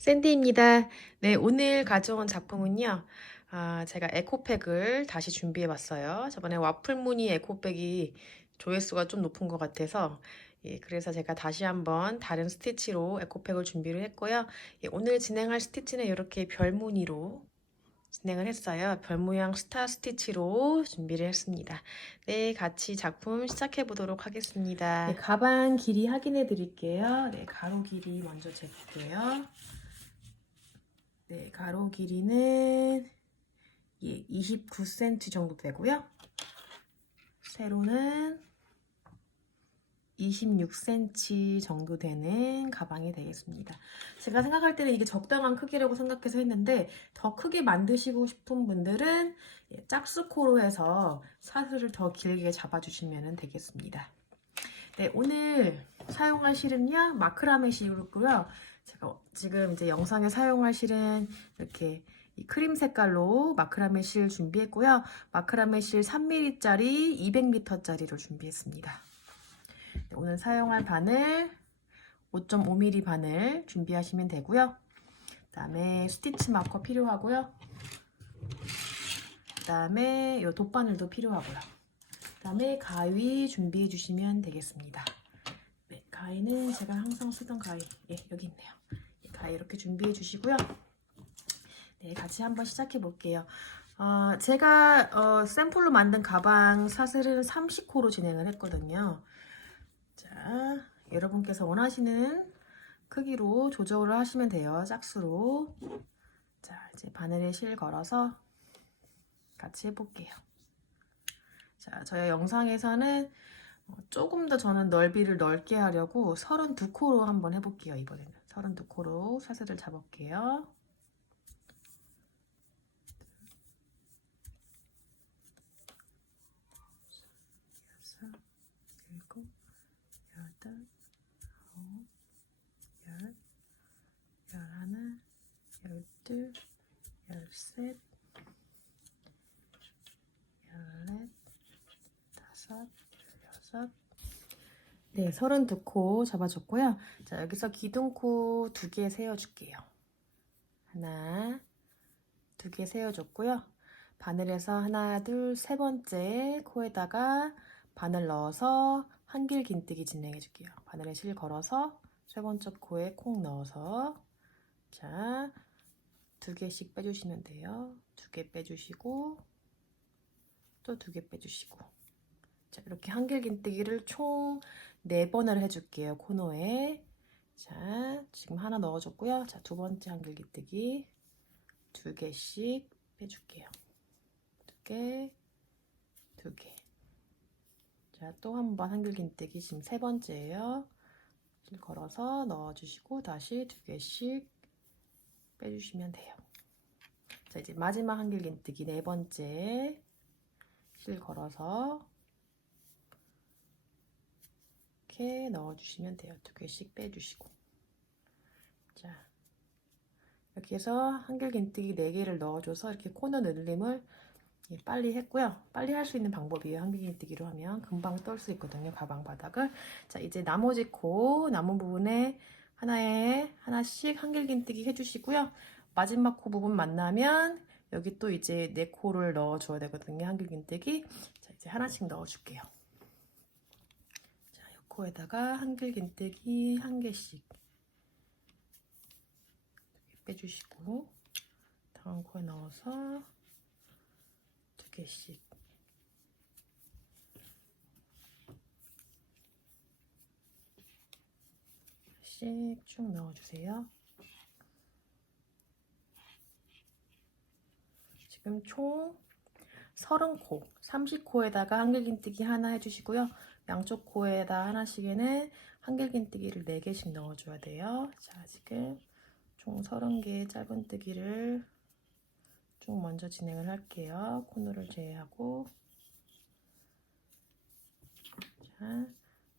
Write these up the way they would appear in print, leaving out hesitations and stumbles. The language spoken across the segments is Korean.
샌디입니다. 네, 오늘 가져온 작품은요. 제가 에코백을 다시 준비해 봤어요. 저번에 와플무늬 에코백이 조회수가 좀 높은 것 같아서, 예, 그래서 제가 다시 한번 다른 스티치로 에코백을 준비를 했고요. 예, 오늘 진행할 스티치는 이렇게 별무늬로 진행을 했어요. 별 모양 스타 스티치로 준비를 했습니다. 네, 같이 작품 시작해 보도록 하겠습니다. 네, 가방 길이 확인해 드릴게요. 네, 가로 길이 먼저 재볼게요. 네, 가로 길이는 29cm 정도 되고요. 세로는 26cm 정도 되는 가방이 되겠습니다. 제가 생각할 때는 이게 적당한 크기라고 생각해서 했는데 더 크게 만드시고 싶은 분들은 짝수코로 해서 사슬을 더 길게 잡아주시면 되겠습니다. 네, 오늘 사용할 실은요, 마크라메 실이고요. 제가 지금 이제 영상에 사용할 실은 이렇게 이 크림 색깔로 마크라메 실 준비했고요. 마크라메 실 3mm짜리 200m짜리로 준비했습니다. 네, 오늘 사용할 바늘 5.5mm 바늘 준비하시면 되고요. 그 다음에 스티치 마커 필요하고요. 그 다음에 이 돗바늘도 필요하고요. 그 다음에 가위 준비해 주시면 되겠습니다. 네, 가위는 제가 항상 쓰던 가위, 예, 여기 있네요. 가위 이렇게 준비해 주시고요. 네, 같이 한번 시작해 볼게요. 제가 샘플로 만든 가방 사슬은 30코로 진행을 했거든요. 자, 여러분께서 원하시는 크기로 조절을 하시면 돼요. 짝수로. 자, 이제 바늘에 실 걸어서 같이 해볼게요. 자, 저희 영상에서는 조금 더 저는 넓이를 넓게 하려고 32코로 한번 해볼게요. 이번에는 32코로 사슬을 잡을게요. 여섯, 일곱, 여덟, 아홉, 열, 열하나, 열둘, 열셋, 열넷, 다섯, 여섯. 네, 32코 잡아줬고요. 자, 여기서 기둥코 2개 세워줄게요. 하나, 2개 세워줬고요. 바늘에서 하나, 둘, 세 번째 코에다가 바늘 넣어서 한길 긴뜨기 진행해줄게요. 바늘에 실 걸어서 세 번째 코에 콕 넣어서 자, 2개씩 빼주시면 돼요. 2개 빼주시고 또 2개 빼주시고 자, 이렇게 한길 긴뜨기를 총 4번을 해줄게요. 코너에 자, 지금 하나 넣어줬고요. 자, 2번째 한길 긴뜨기 2개씩 빼줄게요. 2개 2개 자, 또 한 번 한길 긴뜨기 지금 3번째예요. 실 걸어서 넣어주시고 다시 2개씩 빼주시면 돼요. 자, 이제 마지막 한길 긴뜨기 4번째 실 걸어서 이렇게 넣어주시면 돼요. 2개씩 빼주시고 자, 이렇게 해서 한길 긴뜨기 4개를 넣어줘서 이렇게 코너 늘림을 빨리 했고요. 빨리 할 수 있는 방법이에요. 한길 긴뜨기로 하면 금방 떨 수 있거든요. 가방 바닥을. 자, 이제 나머지 코 남은 부분에 하나씩 한길 긴뜨기 해주시고요. 마지막 코 부분 만나면 여기 또 이제 4코를 넣어줘야 되거든요. 한길 긴뜨기. 자, 이제 하나씩 넣어줄게요. 자, 이 코에다가 한길 긴뜨기 1개씩 빼주시고 다음 코에 넣어서 2개씩 쭉 넣어주세요. 지금 총 30코, 30코에다가 한길긴뜨기 하나 해주시고요. 양쪽 코에다 하나씩에는 한길긴뜨기를 4개씩 넣어줘야 돼요. 자, 지금 총 30개의 짧은뜨기를 쭉 먼저 진행을 할게요. 코너를 제외하고 자,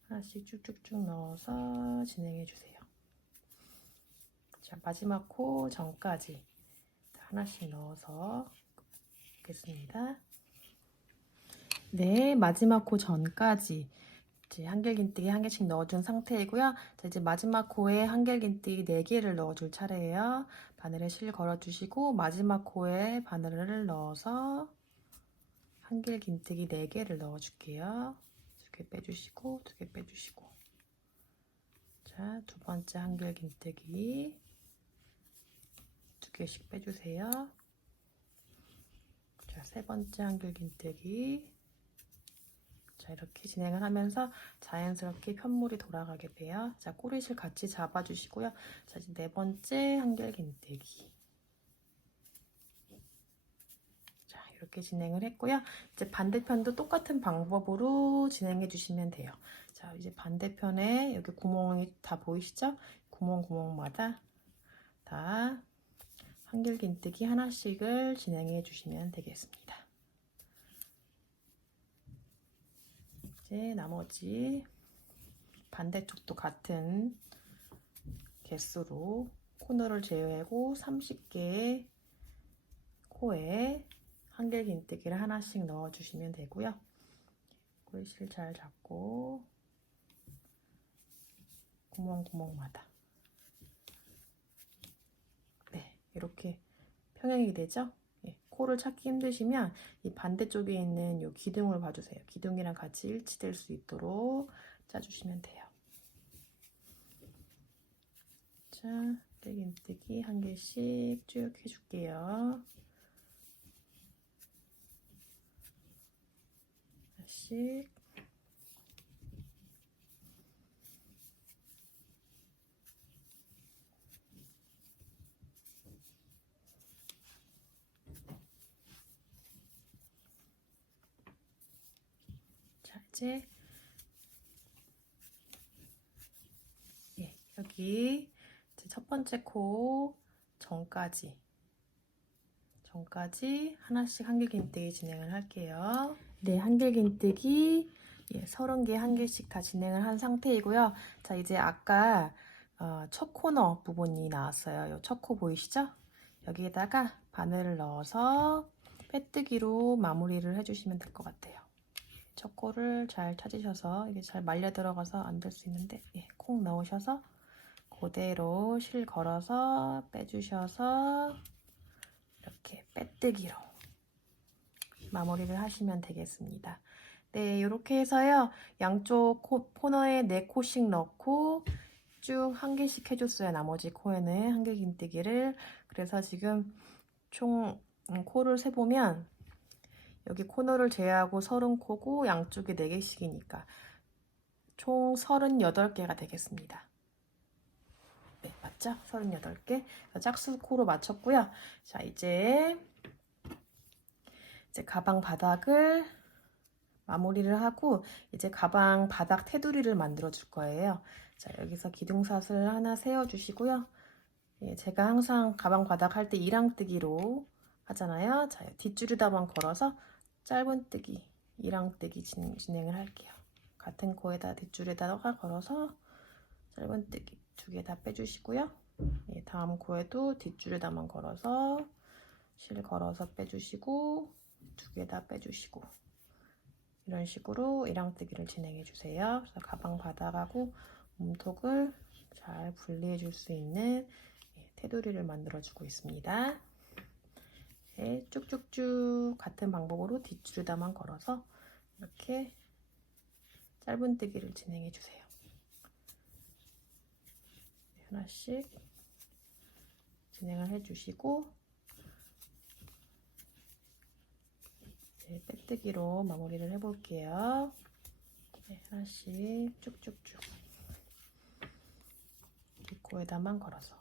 하나씩 쭉쭉쭉 넣어서 진행해주세요. 자, 마지막 코 전까지 하나씩 넣어서 보겠습니다. 네, 마지막 코 전까지 이제 한길긴뜨기 1개씩 넣어준 상태이고요. 자, 이제 마지막 코에 한길긴뜨기 4개를 넣어줄 차례예요. 바늘에 실 걸어주시고 마지막 코에 바늘을 넣어서 한길긴뜨기 4개를 넣어줄게요. 2개 빼주시고 2개 빼주시고. 자, 두 번째 한길긴뜨기 2개씩 빼주세요. 자, 세 번째 한길긴뜨기. 자, 이렇게 진행을 하면서 자연스럽게 편물이 돌아가게 돼요. 자, 꼬리실 같이 잡아주시고요. 자, 이제 네 번째 한길긴뜨기. 자, 이렇게 진행을 했고요. 이제 반대편도 똑같은 방법으로 진행해 주시면 돼요. 자, 이제 반대편에 여기 구멍이 다 보이시죠? 구멍마다 다 한길긴뜨기 하나씩을 진행해 주시면 되겠습니다. 이제 나머지 반대쪽도 같은 개수로 코너를 제외하고 30개의 코에 한길긴뜨기를 하나씩 넣어주시면 되고요. 꼬리실 잘 잡고 구멍마다 네, 이렇게 평행이 되죠? 네, 코를 찾기 힘드시면 이 반대쪽에 있는 이 기둥을 봐주세요. 기둥이랑 같이 일치될 수 있도록 짜주시면 돼요. 자, 한길긴뜨기 1개씩 쭉 해줄게요. 하나씩. 자, 이제 여기 첫 번째 코 전까지 하나씩 한길긴뜨기 진행을 할게요. 네, 한길긴뜨기 30개 1개씩 다 진행을 한 상태이고요. 자, 이제 아까 첫 코너 부분이 나왔어요. 이 첫 코 보이시죠? 여기에다가 바늘을 넣어서 빼뜨기로 마무리를 해주시면 될 것 같아요. 첫 코를 잘 찾으셔서 이게 잘 말려 들어가서 안 될 수 있는데 콕 넣으셔서 그대로 실 걸어서 빼주셔서 이렇게 빼뜨기로 마무리를 하시면 되겠습니다. 네, 이렇게 해서요. 양쪽 코너에 4코씩 넣고 쭉 1개씩 해줬어요. 나머지 코에는 한길긴뜨기를. 그래서 지금 총 코를 세보면 여기 코너를 제외하고 30코고 양쪽에 4개씩이니까 총 38개가 되겠습니다. 네, 맞죠? 38개. 짝수코로 맞췄고요. 자, 이제 가방 바닥을 마무리를 하고 이제 가방 바닥 테두리를 만들어 줄 거예요. 자, 여기서 기둥사슬 하나 세워 주시고요. 제가 항상 가방 바닥 할 때 이랑뜨기로 하잖아요. 자, 뒷줄에다만 걸어서 짧은뜨기, 이랑뜨기 진행을 할게요. 같은 코에다 뒷줄에다가 걸어서 짧은뜨기 2개 다 빼주시고요. 다음 코에도 뒷줄에다만 걸어서 실 걸어서 빼주시고 2개 다 빼주시고 이런 식으로 이랑뜨기를 진행해 주세요. 그래서 가방 바닥하고 몸통을 잘 분리해 줄 수 있는 테두리를 만들어 주고 있습니다. 쭉쭉쭉 같은 방법으로 뒷줄에다만 걸어서 이렇게 짧은뜨기를 진행해 주세요. 하나씩 진행을 해주시고 빼뜨기로 마무리를 해볼게요. 하나씩 쭉쭉쭉 뒷코에다만 걸어서.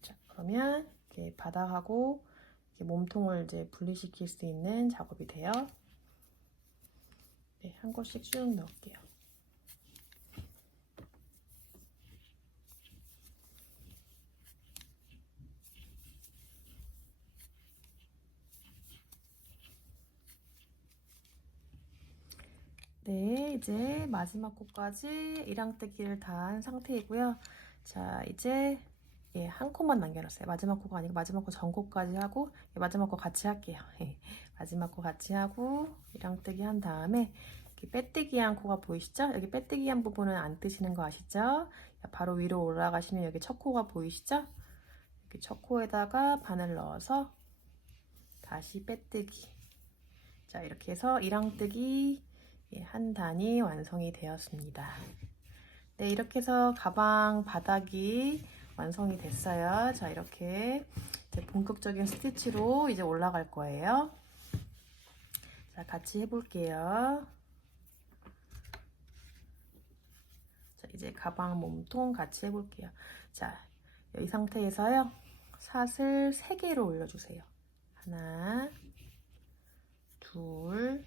자, 그러면 이렇게 바닥하고 이렇게 몸통을 이제 분리시킬 수 있는 작업이 돼요. 네, 한 곳씩 쭉 넣을게요. 네, 이제 마지막 코까지 이랑뜨기를 다 한 상태이고요. 자, 이제 한 코만 남겨놨어요. 마지막 코가 아니고 마지막 코 전코까지 하고 마지막 코 같이 할게요. 마지막 코 같이 하고 이랑뜨기 한 다음에 빼뜨기한 코가 보이시죠? 여기 빼뜨기한 부분은 안 뜨시는 거 아시죠? 바로 위로 올라가시면 여기 첫 코가 보이시죠? 여기 첫 코에다가 바늘 넣어서 다시 빼뜨기. 자, 이렇게 해서 이랑뜨기 한 단이 완성이 되었습니다. 네, 이렇게 해서 가방 바닥이 완성이 됐어요. 자, 이렇게 이제 본격적인 스티치로 이제 올라갈 거예요. 자, 같이 해볼게요. 자, 이제 가방 몸통 같이 해볼게요. 자, 이 상태에서요. 사슬 3개로 올려주세요. 하나, 둘,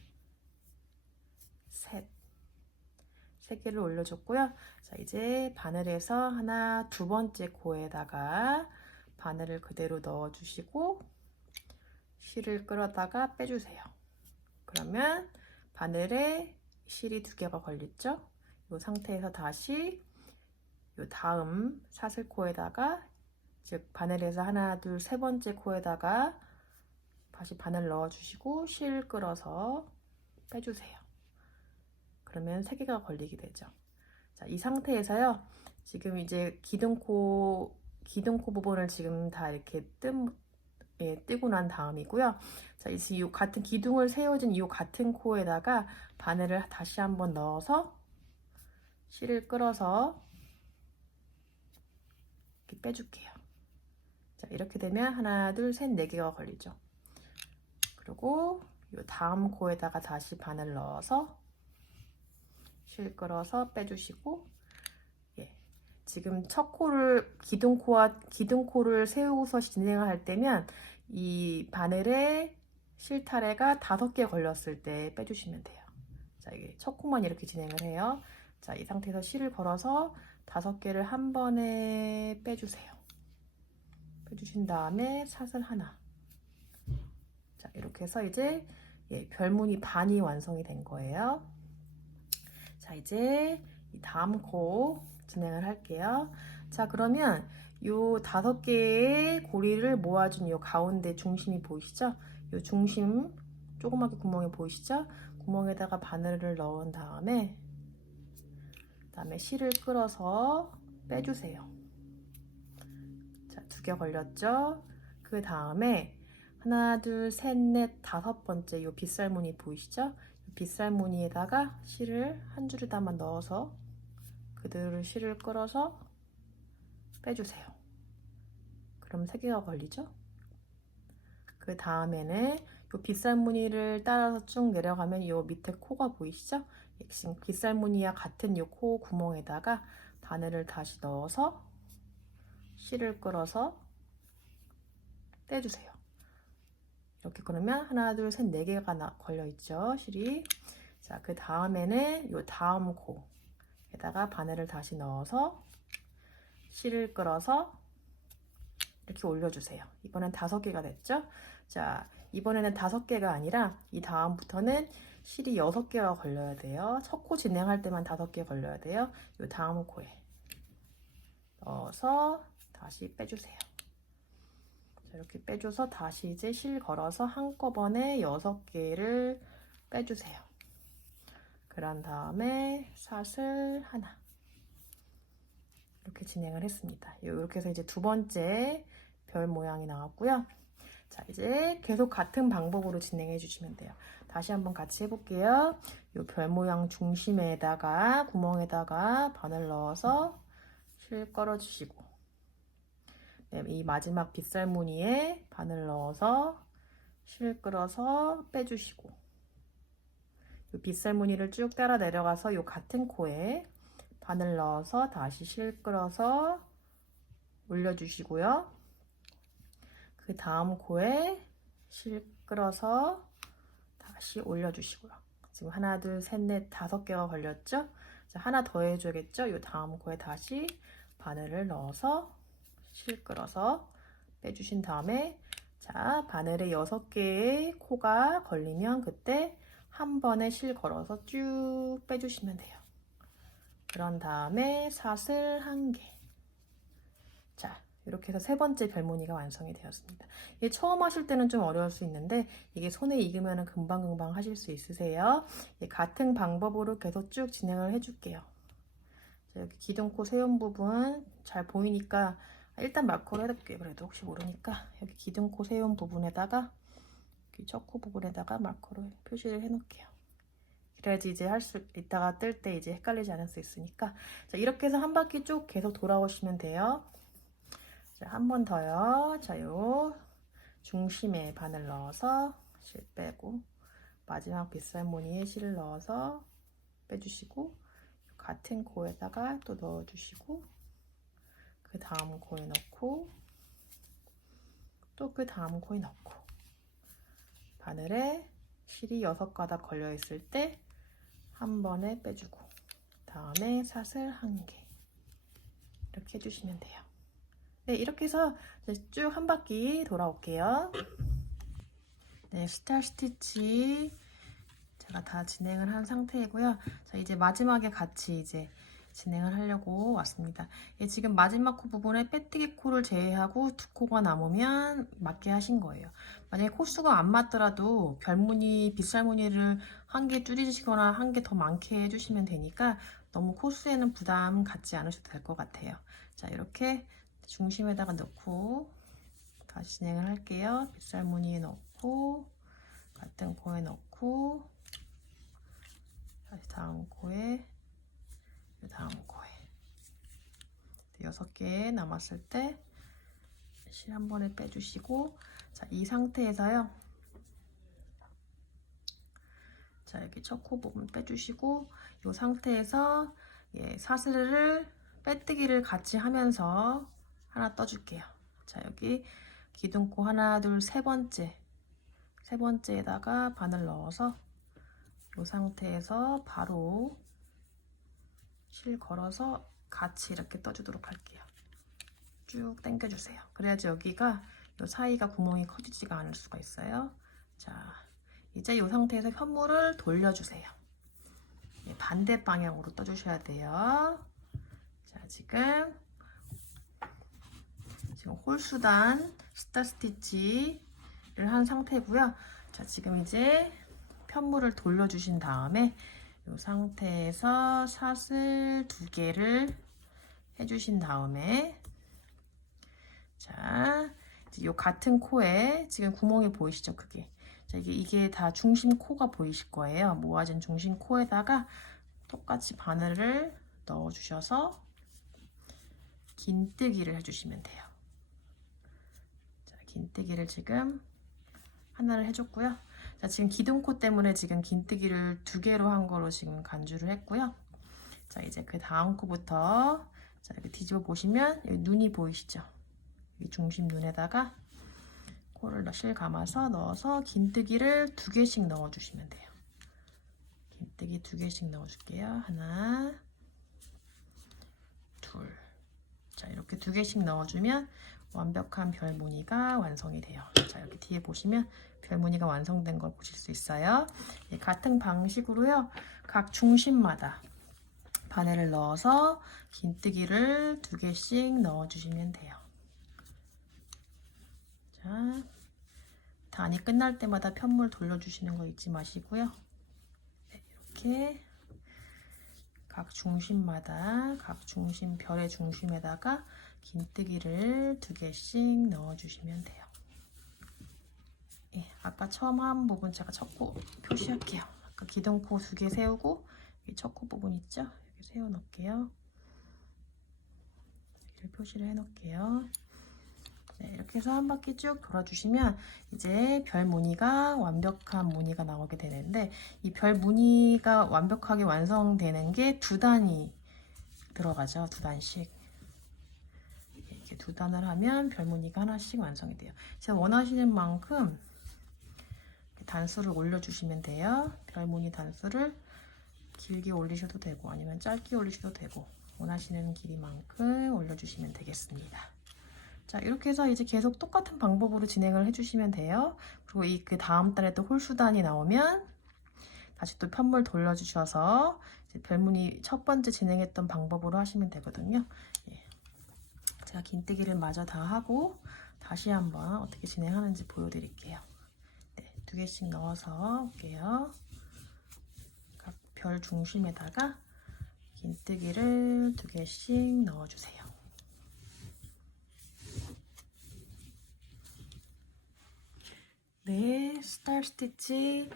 셋. 3개를 올려줬고요. 자, 이제 바늘에서 하나, 두 번째 코에다가 바늘을 그대로 넣어주시고 실을 끌어다가 빼주세요. 그러면 바늘에 실이 2개가 걸렸죠? 이 상태에서 다시 이 다음 사슬코에다가, 즉 바늘에서 하나, 둘, 세 번째 코에다가 다시 바늘 넣어주시고 실 끌어서 빼주세요. 그러면 3개가 걸리게 되죠. 자, 이 상태에서요. 지금 이제 기둥코 부분을 지금 다 이렇게 뜨고 난 다음이고요. 자, 이제 이 같은 기둥을 세워진 이 같은 코에다가 바늘을 다시 한번 넣어서 실을 끌어서 이렇게 빼줄게요. 자, 이렇게 되면 하나, 둘, 셋, 4개가 걸리죠. 그리고 이 다음 코에다가 다시 바늘 넣어서 실 끌어서 빼주시고, 지금 첫 코를 기둥코를 세우고서 진행을 할 때면 이 바늘에 실타래가 5개 걸렸을 때 빼주시면 돼요. 자, 이게 첫 코만 이렇게 진행을 해요. 자, 이 상태에서 실을 걸어서 5개를 한 번에 빼주세요. 빼주신 다음에 사슬 하나. 자, 이렇게 해서 이제 별무늬 반이 완성이 된 거예요. 자, 이제 이 다음 코 진행을 할게요. 자, 그러면 요 5개의 고리를 모아준 요 가운데 중심이 보이시죠? 요 중심 조그맣게 구멍이 보이시죠? 구멍에다가 바늘을 넣은 다음에 그다음에 실을 끌어서 빼주세요. 자, 2개 걸렸죠? 그 다음에 하나, 둘, 셋, 넷, 5번째 요 빗살무늬 보이시죠? 빗살무늬에다가 실을 한 줄에다만 넣어서 그대로 실을 끌어서 빼주세요. 그럼 3개가 걸리죠? 그 다음에는 요 빗살무늬를 따라서 쭉 내려가면 요 밑에 코가 보이시죠? 지금 빗살무늬와 같은 요 코 구멍에다가 바늘을 다시 넣어서 실을 끌어서 떼주세요. 이렇게 그러면 하나, 둘, 셋, 4개가 걸려있죠, 실이. 자, 그 다음에는 요 다음 코에다가 바늘을 다시 넣어서 실을 끌어서 이렇게 올려주세요. 이번엔 5개가 됐죠? 자, 이번에는 5개가 아니라 이 다음부터는 실이 6개가 걸려야 돼요. 첫 코 진행할 때만 5개 걸려야 돼요. 이 다음 코에 넣어서 다시 빼주세요. 자, 이렇게 빼줘서 다시 이제 실 걸어서 한꺼번에 6개를 빼주세요. 그런 다음에 사슬 하나. 이렇게 진행을 했습니다. 이렇게 해서 이제 2번째 별 모양이 나왔고요. 자, 이제 계속 같은 방법으로 진행해 주시면 돼요. 다시 한번 같이 해볼게요. 이 별 모양 중심에다가 구멍에다가 바늘 넣어서 실 걸어 주시고, 이 마지막 빗살 무늬에 바늘 넣어서 실 끌어서 빼주시고, 이 빗살 무늬를 쭉 따라 내려가서 이 같은 코에 바늘 넣어서 다시 실 끌어서 올려주시고요. 그 다음 코에 실 끌어서 다시 올려주시고요. 지금 하나, 둘, 셋, 넷, 5개가 걸렸죠? 자, 하나 더 해줘야겠죠? 이 다음 코에 다시 바늘을 넣어서 실 끌어서 빼주신 다음에, 자, 바늘에 6개의 코가 걸리면 그때 한 번에 실 걸어서 쭉 빼주시면 돼요. 그런 다음에 사슬 1개. 자, 이렇게 해서 세 번째 별무늬가 완성이 되었습니다. 이게 처음 하실 때는 좀 어려울 수 있는데 이게 손에 익으면 금방금방 하실 수 있으세요. 같은 방법으로 계속 쭉 진행을 해줄게요. 자, 여기 기둥코 세운 부분 잘 보이니까 일단 마커로 해둘게요. 그래도 혹시 모르니까 여기 기둥코 세운 부분에다가 여기 척코 부분에다가 마커로 표시를 해놓을게요. 그래야지 이제 이따가 뜰 때 이제 헷갈리지 않을 수 있으니까. 자, 이렇게 해서 한 바퀴 쭉 계속 돌아오시면 돼요. 자, 한 번 더요. 자, 요 중심에 바늘 넣어서 실 빼고 마지막 빗살무늬에 실을 넣어서 빼주시고 같은 코에다가 또 넣어주시고 그 다음 코에 넣고 또 그 다음 코에 넣고 바늘에 실이 6가닥 걸려 있을 때 한 번에 빼주고 다음에 사슬 1개 이렇게 해주시면 돼요. 네, 이렇게 해서 쭉 한 바퀴 돌아올게요. 네, 스타 스티치 제가 다 진행을 한 상태이고요. 자, 이제 마지막에 같이 이제 진행을 하려고 왔습니다. 지금 마지막 코 부분에 빼뜨기 코를 제외하고 2코가 남으면 맞게 하신 거예요. 만약에 코수가 안 맞더라도 별무늬, 빗살무늬를 한 개 줄이시거나 한 개 더 많게 해주시면 되니까 너무 코수에는 부담 갖지 않으셔도 될 것 같아요. 자, 이렇게 중심에다가 넣고 다시 진행을 할게요. 빗살무늬에 넣고 같은 코에 넣고 다시 다음 코에 다음 코에 6개 남았을 때 실 한 번에 빼주시고 자, 이 상태에서요. 자, 여기 첫 코 부분 빼주시고 이 상태에서 사슬을 빼뜨기를 같이 하면서 하나 떠줄게요. 자, 여기 기둥코 하나, 둘, 세 번째에다가 바늘 넣어서 이 상태에서 바로 실 걸어서 같이 이렇게 떠주도록 할게요. 쭉 당겨주세요. 그래야지 여기가 이 사이가 구멍이 커지지가 않을 수가 있어요. 자, 이제 이 상태에서 현물을 돌려주세요. 반대 방향으로 떠주셔야 돼요. 자, 지금 홀수단 스타 스티치를 한 상태고요. 자, 지금 이제 편물을 돌려주신 다음에 이 상태에서 사슬 2개를 해주신 다음에 자, 이제 요 같은 코에 지금 구멍이 보이시죠? 그게. 자, 이게 다 중심 코가 보이실 거예요. 모아진 중심 코에다가 똑같이 바늘을 넣어주셔서 긴뜨기를 해주시면 돼요. 자, 긴뜨기를 지금 하나를 해줬고요. 자, 지금 기둥코 때문에 지금 긴뜨기를 2개로 한 거로 지금 간주를 했고요. 자, 이제 그 다음 코부터 자, 이렇게 뒤집어 보시면 여기 눈이 보이시죠? 이 중심 눈에다가 코를 실 감아서 넣어서 긴뜨기를 2개씩 넣어주시면 돼요. 긴뜨기 2개씩 넣어줄게요. 하나, 둘. 자, 이렇게 2개씩 넣어주면 완벽한 별 무늬가 완성이 돼요. 자, 여기 뒤에 보시면 별 무늬가 완성된 걸 보실 수 있어요. 같은 방식으로요. 각 중심마다 바늘을 넣어서 긴뜨기를 2개씩 넣어주시면 돼요. 자, 단이 끝날 때마다 편물 돌려주시는 거 잊지 마시고요. 네, 이렇게 각 중심마다 각 중심 별의 중심에다가 긴뜨기를 2개씩 넣어주시면 돼요. 예, 아까 처음 한 부분 제가 첫 코 표시할게요. 아까 기둥코 2개 세우고 여기 첫 코 부분 있죠? 여기 세워 놓을게요. 여기를 표시를 해 놓을게요. 네, 이렇게 해서 한 바퀴 쭉 돌아주시면 이제 별 무늬가 완벽한 무늬가 나오게 되는데 이 별 무늬가 완벽하게 완성되는 게 2단이 들어가죠. 2단씩. 이렇게 2단을 하면 별 무늬가 하나씩 완성이 돼요. 제가 원하시는 만큼 단수를 올려주시면 돼요. 별 무늬 단수를 길게 올리셔도 되고 아니면 짧게 올리셔도 되고 원하시는 길이만큼 올려주시면 되겠습니다. 자, 이렇게 해서 이제 계속 똑같은 방법으로 진행을 해주시면 돼요. 그리고 그 다음 달에 또 홀수단이 나오면 다시 또 편물 돌려주셔서 이제 별무늬 첫 번째 진행했던 방법으로 하시면 되거든요. 예. 자, 제가 긴뜨기를 마저 다 하고 다시 한번 어떻게 진행하는지 보여드릴게요. 네, 2개씩 넣어서 올게요. 각 별 중심에다가 긴뜨기를 2개씩 넣어주세요. 네, 스타 스티치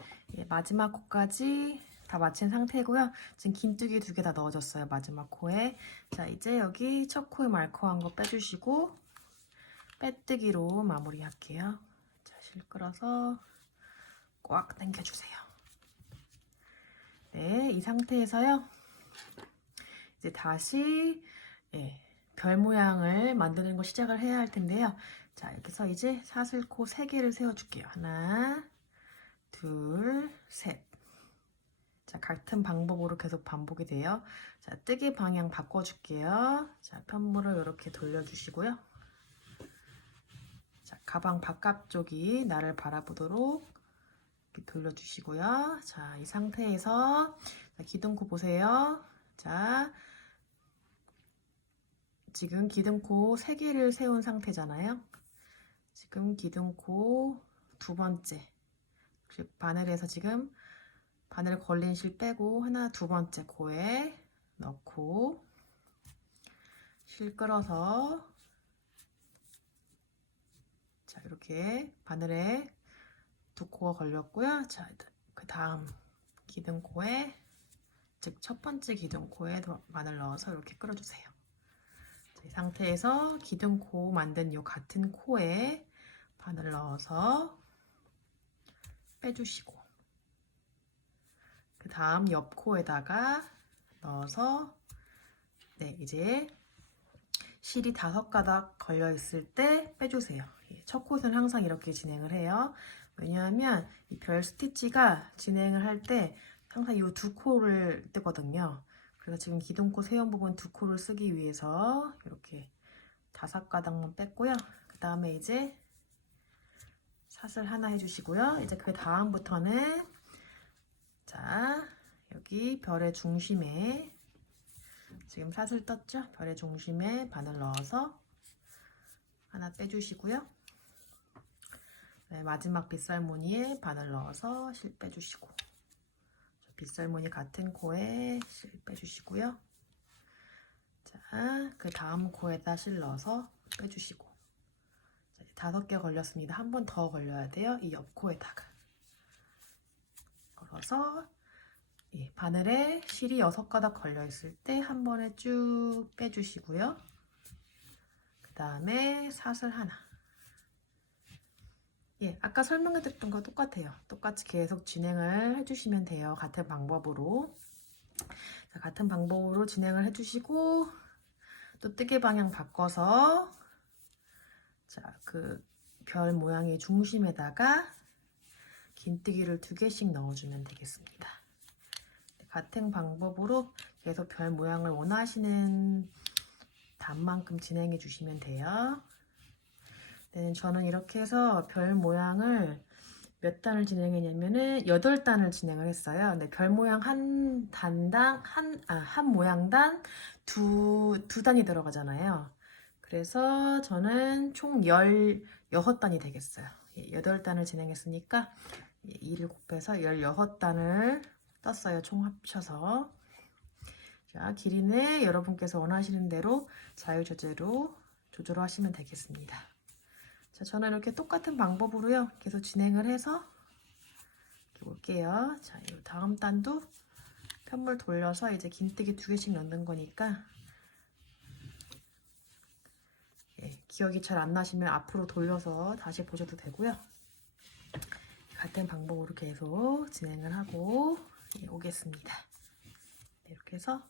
마지막 코까지 다 마친 상태고요. 지금 긴뜨기 2개 다 넣어줬어요. 마지막 코에. 자, 이제 여기 첫 코에 마커한 거 빼주시고 빼뜨기로 마무리할게요. 자, 실 끌어서 꽉 당겨주세요. 네, 이 상태에서요. 이제 다시 별 모양을 만드는 거 시작을 해야 할 텐데요. 자, 여기서 이제 사슬코 3개를 세워줄게요. 하나, 둘, 셋. 자, 같은 방법으로 계속 반복이 돼요. 자, 뜨개 방향 바꿔줄게요. 자, 편물을 이렇게 돌려주시고요. 자, 가방 바깥쪽이 나를 바라보도록 이렇게 돌려주시고요. 자, 이 상태에서 자, 기둥코 보세요. 자, 지금 기둥코 3개를 세운 상태잖아요. 지금 기둥코 2번째, 바늘에서 지금 바늘 걸린 실 빼고 하나 2번째 코에 넣고 실 끌어서 자, 이렇게 바늘에 2코가 걸렸고요. 자, 그 다음 기둥코에, 즉 첫 번째 기둥코에 바늘 넣어서 이렇게 끌어주세요. 자, 이 상태에서 기둥코 만든 요 같은 코에 바늘 넣어서 빼주시고 그 다음 옆 코에다가 넣어서 네, 이제 실이 5가닥 걸려 있을 때 빼주세요. 첫 코는 항상 이렇게 진행을 해요. 왜냐하면 이 별 스티치가 진행을 할 때 항상 이 2코를 뜨거든요. 그래서 지금 기둥코 세운 부분 2코를 쓰기 위해서 이렇게 5가닥만 뺐고요. 그 다음에 이제 사슬 하나 해주시고요. 이제 그 다음부터는 자, 여기 별의 중심에 지금 사슬 떴죠? 별의 중심에 바늘 넣어서 하나 빼주시고요. 네, 마지막 빗살무늬에 바늘 넣어서 실 빼주시고 빗살무늬 같은 코에 실 빼주시고요. 자, 그 다음 코에다 실 넣어서 빼주시고 자, 5개 걸렸습니다. 한 번 더 걸려야 돼요. 이 옆 코에다가 걸어서 바늘에 실이 6가닥 걸려 있을 때 한 번에 쭉 빼주시고요. 그 다음에 사슬 하나. 아까 설명해드렸던 거 똑같아요. 똑같이 계속 진행을 해주시면 돼요. 같은 방법으로. 자, 같은 방법으로 진행을 해주시고 또 뜨개 방향 바꿔서 자, 그 별 모양의 중심에다가 긴뜨기를 2개씩 넣어주면 되겠습니다. 같은 방법으로 계속 별 모양을 원하시는 단만큼 진행해 주시면 돼요. 네, 저는 이렇게 해서 별 모양을 몇 단을 진행했냐면은 8단을 진행을 했어요. 근데 별 모양 한 단당, 한 모양당 두 단이 들어가잖아요. 그래서 저는 총 16단이 되겠어요. 8단을 진행했으니까 2를 곱해서 16단을 떴어요. 총 합쳐서. 자, 길이는 여러분께서 원하시는 대로 자유자재로 조절하시면 되겠습니다. 자, 저는 이렇게 똑같은 방법으로요. 계속 진행을 해서 이렇게 올게요. 자, 이 다음 단도 편물 돌려서 이제 긴뜨기 2개씩 넣는 거니까 기억이 잘 안 나시면 앞으로 돌려서 다시 보셔도 되고요. 같은 방법으로 계속 진행을 하고 오겠습니다. 이렇게 해서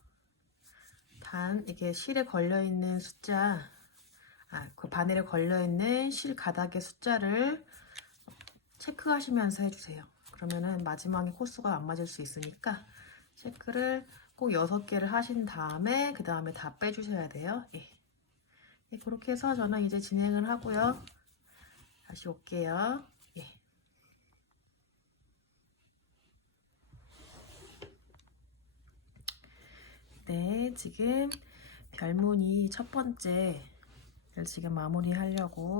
이게 실에 걸려있는 숫자, 그 바늘에 걸려있는 실 가닥의 숫자를 체크하시면서 해주세요. 그러면은 마지막에 코스가 안 맞을 수 있으니까 체크를 꼭 6개를 하신 다음에 그 다음에 다 빼주셔야 돼요. 그렇게 해서 저는 이제 진행을 하고요. 다시 올게요. 네, 지금 별무늬 첫 번째 지금 마무리하려고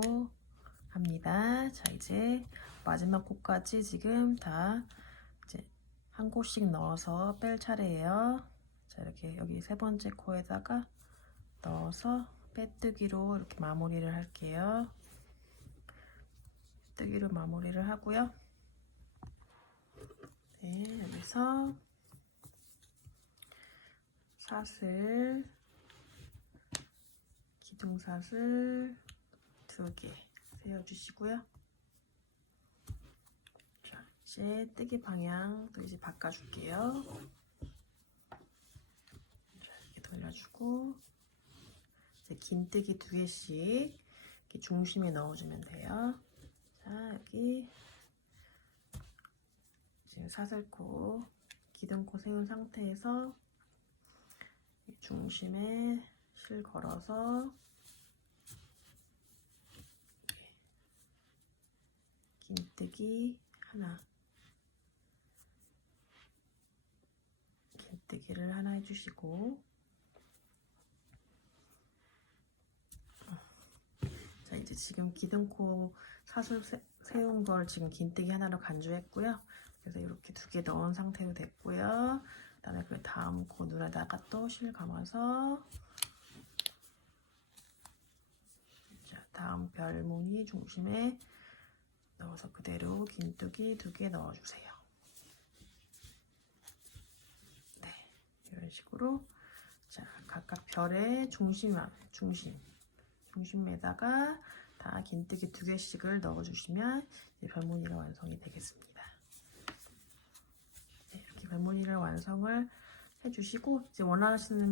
합니다. 자, 이제 마지막 코까지 지금 다 이제 한 코씩 넣어서 뺄 차례예요. 자, 이렇게 여기 세 번째 코에다가 넣어서 빼뜨기로 이렇게 마무리를 할게요. 빼뜨기로 마무리를 하고요. 네, 여기서 사슬, 기둥사슬 2개 세워주시고요. 자, 이제 뜨기 방향도 이제 바꿔줄게요. 자, 이렇게 돌려주고 이제 긴뜨기 2개씩 이렇게 중심에 넣어주면 돼요. 자, 여기 지금 사슬코, 기둥코 세운 상태에서 중심에 실 걸어서 긴뜨기 하나, 긴뜨기를 하나 해주시고, 자, 이제 지금 기둥코 사슬 세운 걸 지금 긴뜨기 하나로 간주했고요. 그래서 이렇게 2개 넣은 상태로 됐고요. 그 다음에 그 다음 코 눈에다가 또 실 감아서, 자, 다음 별 무늬 중심에 넣어서 그대로 긴뜨기 2개 넣어주세요. 네, 이런 식으로 자, 각각 별의 중심에다가 다 긴뜨기 2개씩을 넣어주시면 이제 별무늬가 완성이 되겠습니다. 네, 이렇게 별무늬를 완성을 해주시고 이제 원하시는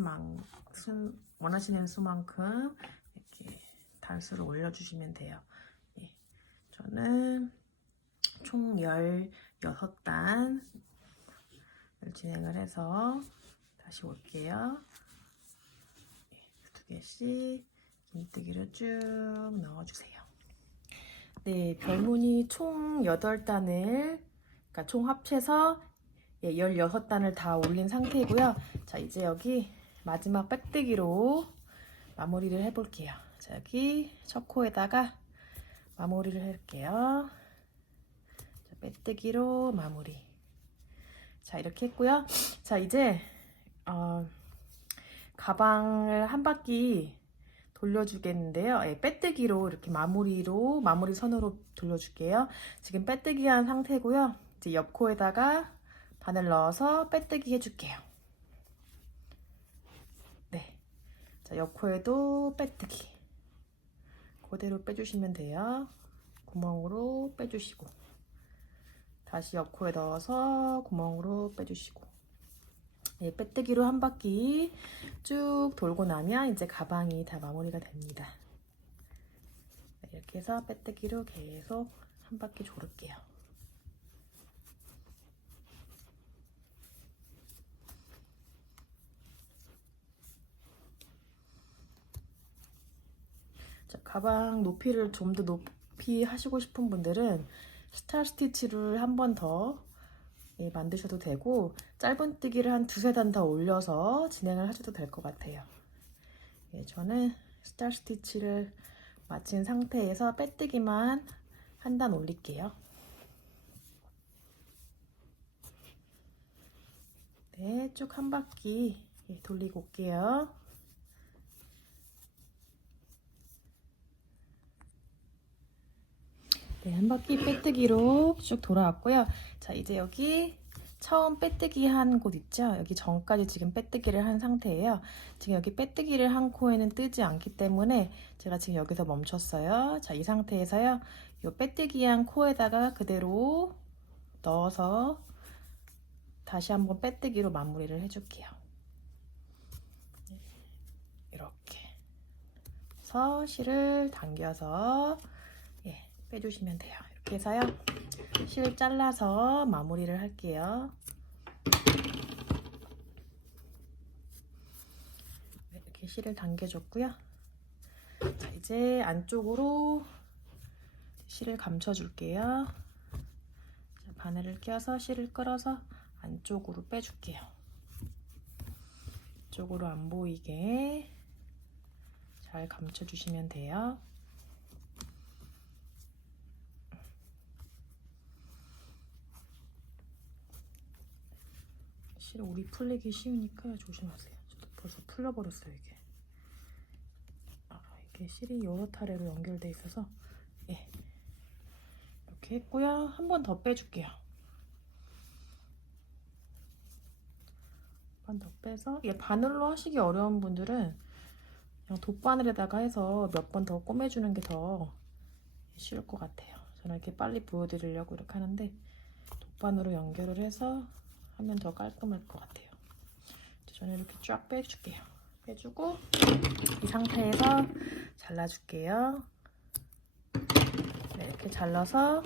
수만큼 이렇게 단수를 올려주시면 돼요. 예, 저는 총 16단 진행을 해서 다시 올게요. 2개씩 긴뜨기를 쭉 넣어주세요. 네, 별무늬 총 8단을, 그러니까 총 합쳐서 16단을 다 올린 상태이고요. 자, 이제 여기 마지막 빼뜨기로 마무리를 해볼게요. 자, 여기 첫 코에다가 마무리를 할게요. 자, 빼뜨기로 마무리. 자, 이렇게 했고요. 자, 이제 가방을 한 바퀴 돌려주겠는데요. 예, 빼뜨기로 이렇게 마무리 선으로 돌려줄게요. 지금 빼뜨기 한 상태고요. 이제 옆 코에다가 바늘 넣어서 빼뜨기 해줄게요. 네, 자, 옆 코에도 빼뜨기 그대로 빼주시면 돼요. 구멍으로 빼주시고 다시 옆 코에 넣어서 구멍으로 빼주시고, 네, 빼뜨기로 한 바퀴 쭉 돌고 나면 이제 가방이 다 마무리가 됩니다. 네, 이렇게 해서 빼뜨기로 계속 한 바퀴 조를게요. 자, 가방 높이를 좀 더 높이 하시고 싶은 분들은 스타 스티치를 한 번 더 만드셔도 되고, 짧은뜨기를 한 2~3단 더 올려서 진행을 하셔도 될 것 같아요. 예, 저는 스타 스티치를 마친 상태에서 빼뜨기만 한 단 올릴게요. 네, 쭉 한 바퀴 돌리고 올게요. 네, 한 바퀴 빼뜨기로 쭉 돌아왔고요. 자, 이제 여기 처음 빼뜨기 한 곳 있죠? 여기 전까지 지금 빼뜨기를 한 상태예요. 지금 여기 빼뜨기를 한 코에는 뜨지 않기 때문에 제가 지금 여기서 멈췄어요. 자, 이 상태에서요, 이 빼뜨기 한 코에다가 그대로 넣어서 다시 한번 빼뜨기로 마무리를 해줄게요. 이렇게 해서 실을 당겨서 빼주시면 돼요. 이렇게 해서요, 실 잘라서 마무리를 할게요. 네, 이렇게 실을 당겨줬고요. 자, 이제 안쪽으로 실을 감춰줄게요. 자, 바늘을 껴서 실을 끌어서 안쪽으로 빼줄게요. 이쪽으로 안 보이게 잘 감춰주시면 돼요. 실 오리 풀리기 쉬우니까 조심하세요. 저도 벌써 풀려버렸어요 이게. 이게 실이 여러 타래로 연결돼 있어서 예. 이렇게 했고요. 한 번 더 빼줄게요. 한 번 더 빼서 바늘로 하시기 어려운 분들은 그냥 돗바늘에다가 해서 몇 번 더 꼬매주는 게 더 쉬울 것 같아요. 저는 이렇게 빨리 보여드리려고 이렇게 하는데 돗바늘로 연결을 해서 하면 더 깔끔할 것 같아요. 저는 이렇게 쫙 빼줄게요. 빼주고 이 상태에서 잘라줄게요. 네, 이렇게 잘라서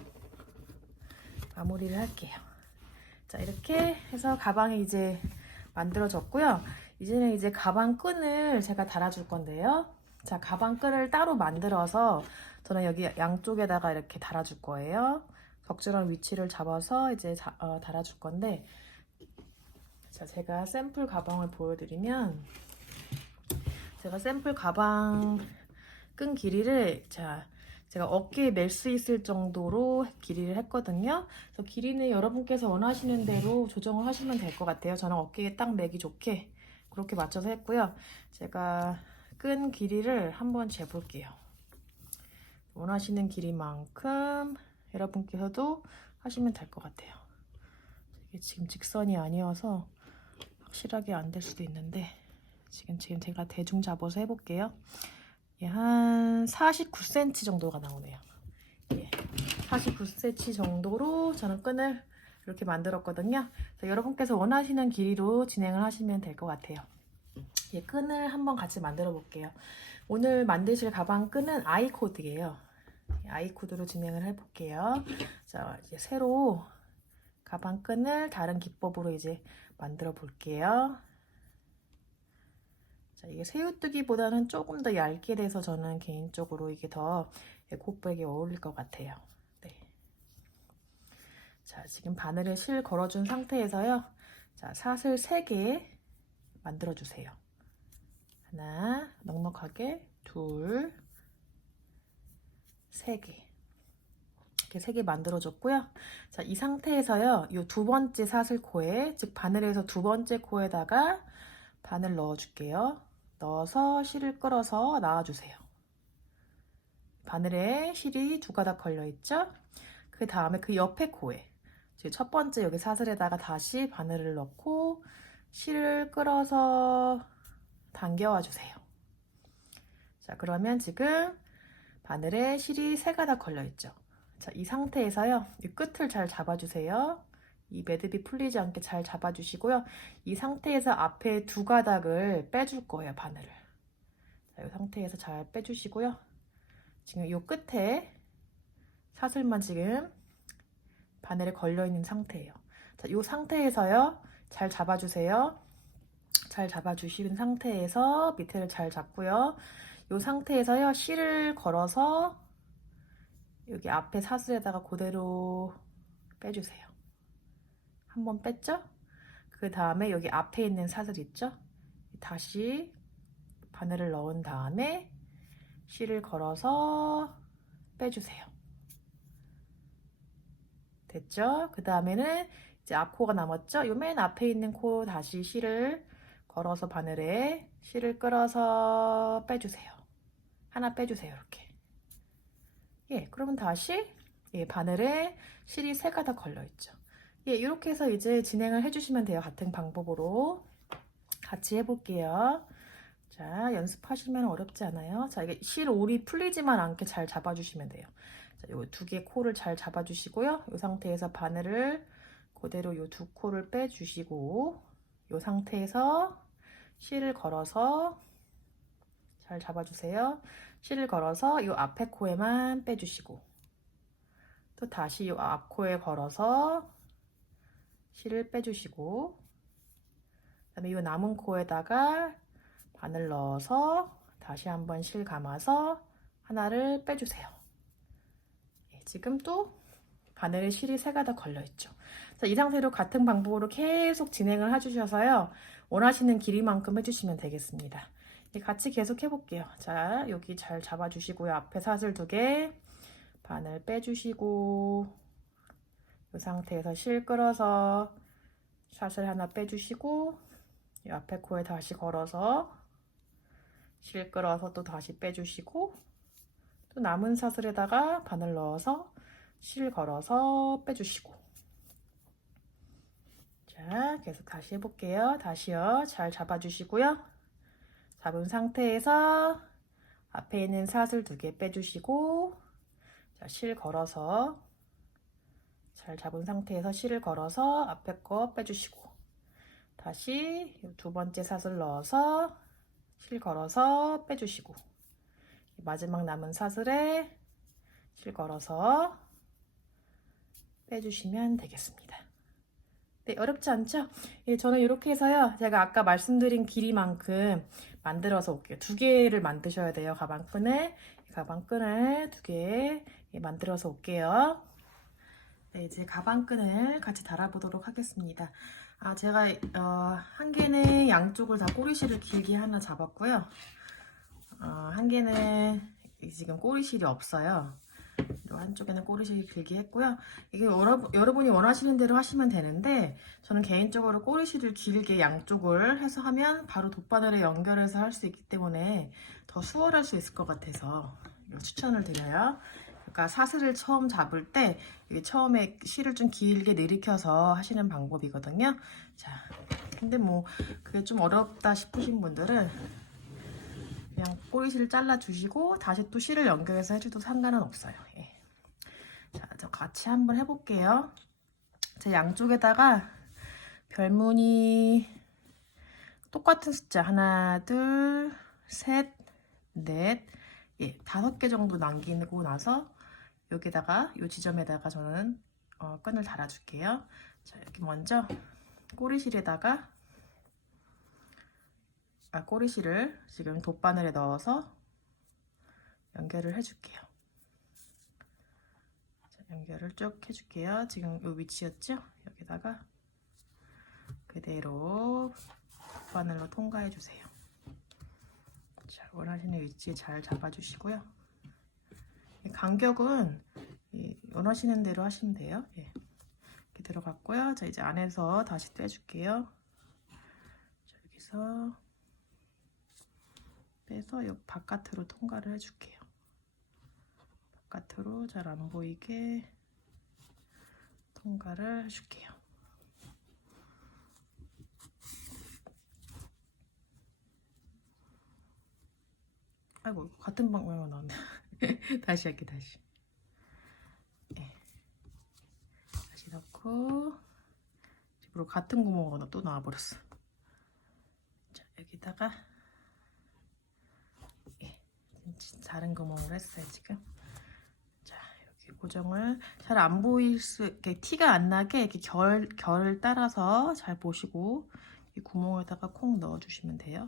마무리를 할게요. 자, 이렇게 해서 가방이 이제 만들어졌고요. 이제는 이제 가방 끈을 제가 달아줄 건데요. 자, 가방 끈을 따로 만들어서 저는 여기 양쪽에다가 이렇게 달아줄 거예요. 적절한 위치를 잡아서 이제 달아줄 건데, 자, 제가 샘플 가방을 보여드리면, 제가 샘플 가방 끈 길이를 제가 어깨에 멜 수 있을 정도로 길이를 했거든요. 그래서 길이는 여러분께서 원하시는 대로 조정을 하시면 될 것 같아요. 저는 어깨에 딱 매기 좋게 그렇게 맞춰서 했고요. 제가 끈 길이를 한번 재볼게요. 원하시는 길이만큼 여러분께서도 하시면 될 것 같아요. 이게 지금 직선이 아니어서 확실하게 안 될 수도 있는데 지금 제가 대충 잡아서 해볼게요. 한 49cm 정도가 나오네요. 49cm 정도로 저는 끈을 이렇게 만들었거든요. 여러분께서 원하시는 길이로 진행을 하시면 될 것 같아요. 끈을 한번 같이 만들어 볼게요. 오늘 만드실 가방 끈은 아이코드예요. 아이코드로 진행을 해볼게요. 자, 이제 새로 가방 끈을 다른 기법으로 이제 만들어 볼게요. 자, 이게 새우뜨기보다는 조금 더 얇게 돼서 저는 개인적으로 이게 더 에코백에 어울릴 것 같아요. 네. 자, 지금 바늘에 실 걸어준 상태에서요. 자, 사슬 3개 만들어 주세요. 하나, 넉넉하게, 둘, 3개. 이렇게 3개 만들어줬고요. 자, 이 상태에서요. 이 두 번째 사슬 코에, 즉 바늘에서 두 번째 코에다가 바늘 넣어줄게요. 넣어서 실을 끌어서 나와주세요. 바늘에 실이 2가닥 걸려있죠? 그 다음에 그 옆에 코에 첫 번째 여기 사슬에다가 다시 바늘을 넣고 실을 끌어서 당겨와 주세요. 자, 그러면 지금 바늘에 실이 3가닥 걸려있죠? 자, 이 상태에서요. 이 끝을 잘 잡아주세요. 이 매듭이 풀리지 않게 잘 잡아주시고요. 이 상태에서 앞에 2가닥을 빼줄 거예요, 바늘을. 자, 이 상태에서 잘 빼주시고요. 지금 이 끝에 사슬만 지금 바늘에 걸려있는 상태예요. 자, 이 상태에서요. 잘 잡아주세요. 잘 잡아주시는 상태에서 밑에를 잘 잡고요. 이 상태에서요. 실을 걸어서 여기 앞에 사슬에다가 그대로 빼주세요. 한번 뺐죠? 그 다음에 여기 앞에 있는 사슬 있죠? 다시 바늘을 넣은 다음에 실을 걸어서 빼주세요. 됐죠? 그 다음에는 이제 앞코가 남았죠? 요 맨 앞에 있는 코 다시 실을 걸어서 바늘에 실을 끌어서 빼주세요. 하나 빼주세요. 이렇게. 그러면 다시 바늘에 실이 3가닥 걸려있죠. 이렇게 해서 이제 진행을 해주시면 돼요. 같은 방법으로 같이 해볼게요. 자, 연습하시면 어렵지 않아요. 자, 이게 실 올이 풀리지만 않게 잘 잡아주시면 돼요. 자, 요 2개 코를 잘 잡아주시고요. 이 상태에서 바늘을 그대로 요 2코를 빼주시고, 이 상태에서 실을 걸어서 잘 잡아주세요. 실을 걸어서 이 앞에 코에만 빼주시고, 또 다시 이 앞코에 걸어서 실을 빼주시고, 그 다음에 이 남은 코에다가 바늘 넣어서 다시 한번 실 감아서 하나를 빼주세요. 지금 또 바늘에 실이 3가닥 걸려있죠. 자, 이 상태로 같은 방법으로 계속 진행을 해주셔서요. 원하시는 길이만큼 해주시면 되겠습니다. 같이 계속 해볼게요. 자, 여기 잘 잡아주시고요. 앞에 사슬 2개, 바늘 빼주시고, 이 상태에서 실 끌어서 사슬 하나 빼주시고, 이 앞에 코에 다시 걸어서 실 끌어서 또 다시 빼주시고, 또 남은 사슬에다가 바늘 넣어서 실 걸어서 빼주시고. 자, 계속 다시 해볼게요. 다시요. 잘 잡아주시고요. 잡은 상태에서 앞에 있는 사슬 2개 빼주시고, 자, 실 걸어서 잘 잡은 상태에서 실을 걸어서 앞에 거 빼주시고, 다시 2번째 사슬 넣어서 실 걸어서 빼주시고, 마지막 남은 사슬에 실 걸어서 빼주시면 되겠습니다. 네, 어렵지 않죠? 예, 저는 이렇게 해서요, 제가 아까 말씀드린 길이만큼 만들어서 올게요. 2개를 만드셔야 돼요. 가방끈을 2개 만들어서 올게요. 네, 이제 가방끈을 같이 달아보도록 하겠습니다. 제가 한 개는 양쪽을 다 꼬리실을 길게 하나 잡았고요. 한 개는 지금 꼬리실이 없어요. 한쪽에는 꼬리실이 길게 했고요. 이게 여러분이 원하시는 대로 하시면 되는데, 저는 개인적으로 꼬리실을 길게 양쪽을 해서 하면 바로 돗바늘에 연결해서 할 수 있기 때문에 더 수월할 수 있을 것 같아서 추천을 드려요. 그러니까 사슬을 처음 잡을 때 처음에 실을 좀 길게 내리켜서 하시는 방법이거든요. 자, 근데 뭐 그게 좀 어렵다 싶으신 분들은 그냥 꼬리실을 잘라 주시고 다시 또 실을 연결해서 해줘도 상관은 없어요. 예. 자, 저 같이 한번 해볼게요. 제 양쪽에다가 별무늬 똑같은 숫자 하나, 둘, 셋, 넷, 예, 5개 정도 남기고 나서 여기다가 이 지점에다가 저는 끈을 달아줄게요. 자, 여기 먼저 꼬리실에다가 꼬리실을 지금 돗바늘에 넣어서 연결을 해줄게요. 자, 연결을 쭉 해줄게요. 지금 이 위치였죠? 여기다가 그대로 돗바늘로 통과해주세요. 자, 원하시는 위치에 잘 잡아주시고요. 간격은 원하시는 대로 하시면 돼요. 예. 이렇게 들어갔고요. 자, 이제 안에서 다시 떼줄게요. 자, 여기서 빼서 요 바깥으로 통과를 해줄게요. 바깥으로 잘 안 보이게 통과를 해줄게요. 아이고, 같은 방향으로 나왔네. 다시 할게, 다시. 네. 다시 넣고, 집으로 같은 구멍으로 또 나와버렸어. 자, 여기다가, 다른 구멍으로 했어요, 지금. 자, 여기 고정을 잘 안 보일 수, 이렇게 티가 안 나게 이렇게 결을 따라서 잘 보시고, 이 구멍에다가 콩 넣어주시면 돼요.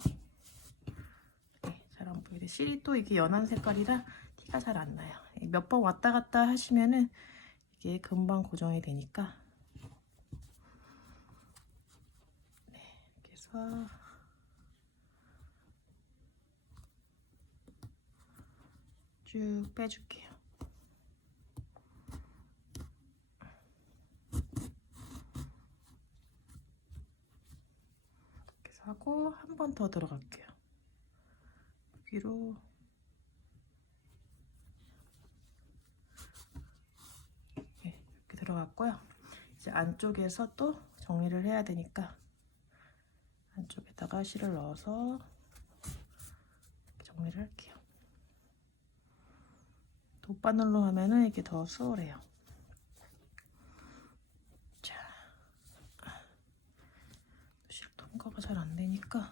잘 안 보이게. 실이 또 이게 연한 색깔이라 티가 잘 안 나요. 몇 번 왔다 갔다 하시면은 이게 금방 고정이 되니까. 네, 이렇게 해서 쭉 빼줄게요. 이렇게 해서 하고 한 번 더 들어갈게요. 여기로 네, 이렇게 들어갔고요. 이제 안쪽에서 또 정리를 해야 되니까 안쪽에다가 실을 넣어서 정리를 할게요. 돗바늘로 하면은 이게 더 수월해요. 자, 실 통과가 잘 안 되니까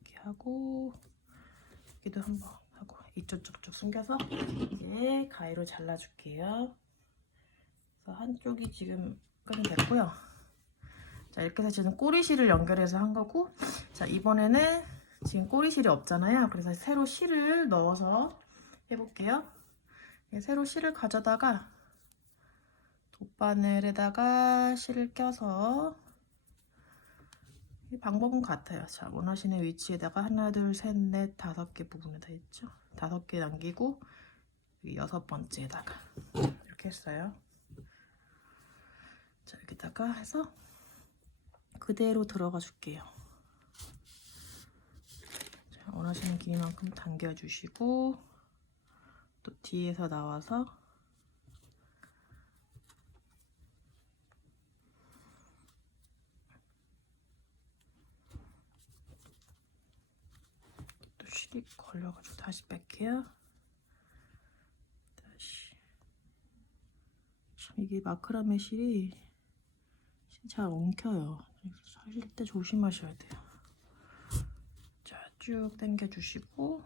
이렇게 하고 여기도 한번 하고 이쪽 쭉쭉 숨겨서 이제 가위로 잘라줄게요. 그래서 한쪽이 지금 끈이 됐고요. 자, 이렇게 해서 지금 꼬리실을 연결해서 한 거고, 자, 이번에는 지금 꼬리실이 없잖아요. 그래서 새로 실을 넣어서 해볼게요. 새로 실을 가져다가 돗바늘에다가 실을 껴서 이 방법은 같아요. 자, 원하시는 위치에다가 하나, 둘, 셋, 넷, 5개 부분에다 있죠. 5개 남기고 여기 6번째에다가 이렇게 했어요. 자, 여기다가 해서 그대로 들어가 줄게요. 자, 원하시는 길이만큼 당겨주시고 또 뒤에서 나와서 또 실이 걸려가지고 다시 뺄게요. 다시. 참 이게 마크라메 실이 잘 엉켜요. 사실 때 조심하셔야 돼요. 자, 쭉 당겨주시고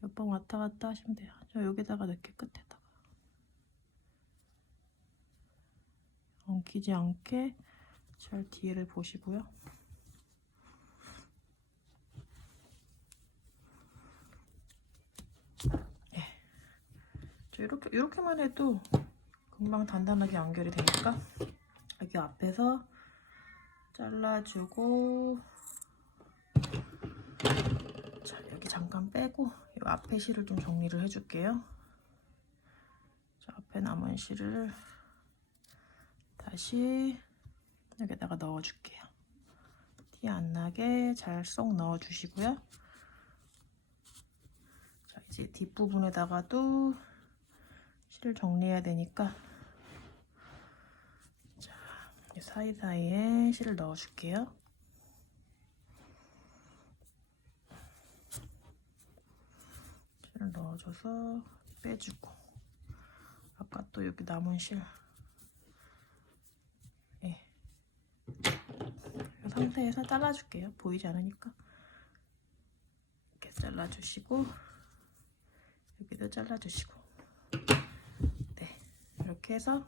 몇 번 왔다 갔다 하시면 돼요. 저 여기다가 넣게 끝에다가 엉키지 않게 잘 뒤를 보시고요. 네. 저 이렇게만 해도 금방 단단하게 연결이 되니까 여기 앞에서 잘라주고, 자, 여기 잠깐 빼고 이 앞에 실을 좀 정리를 해줄게요. 자, 앞에 남은 실을 다시 여기다가 넣어줄게요. 티 안 나게 잘 쏙 넣어주시고요. 자, 이제 뒷부분에다가도 실을 정리해야 되니까 자, 사이사이에 실을 넣어줄게요. 실을 넣어줘서 빼주고, 아까 또 여기 남은 실, 이 상태에서 잘라줄게요. 보이지 않으니까 이렇게 잘라주시고 여기도 잘라주시고, 네, 이렇게 해서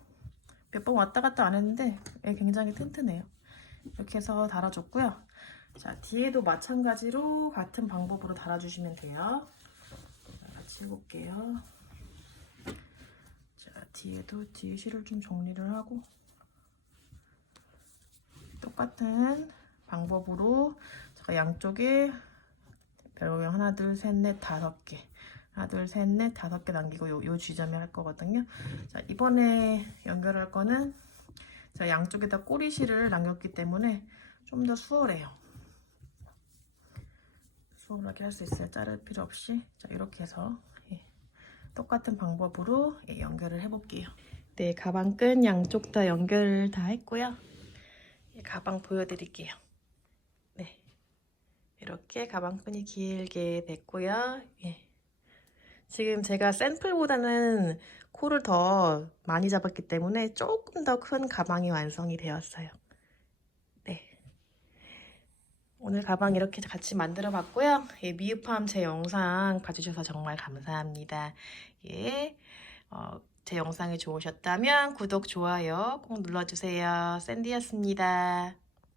몇 번 왔다 갔다 안 했는데 굉장히 튼튼해요. 이렇게 해서 달아줬고요. 자, 뒤에도 마찬가지로 같은 방법으로 달아주시면 돼요. 같이 해볼게요. 자, 뒤에 실을 좀 정리를 하고 똑같은 방법으로 제가 양쪽에 별모양 하나, 둘, 셋, 넷, 5개, 하나, 둘, 셋, 넷, 5개 남기고 요 지점에 할 거거든요. 자, 이번에 연결할 거는 자, 양쪽에다 꼬리실을 남겼기 때문에 좀 더 수월해요. 수월하게 할 수 있어요. 자를 필요 없이. 자, 이렇게 해서 똑같은 방법으로 연결을 해볼게요. 네, 가방끈 양쪽 다 연결 다 했고요. 가방 보여드릴게요. 네, 이렇게 가방끈이 길게 됐고요. 지금 제가 샘플보다는 코를 더 많이 잡았기 때문에 조금 더 큰 가방이 완성이 되었어요. 네, 오늘 가방 이렇게 같이 만들어 봤고요. 미흡함 제 영상 봐주셔서 정말 감사합니다. 제 영상이 좋으셨다면 구독, 좋아요 꼭 눌러주세요. 샌디였습니다.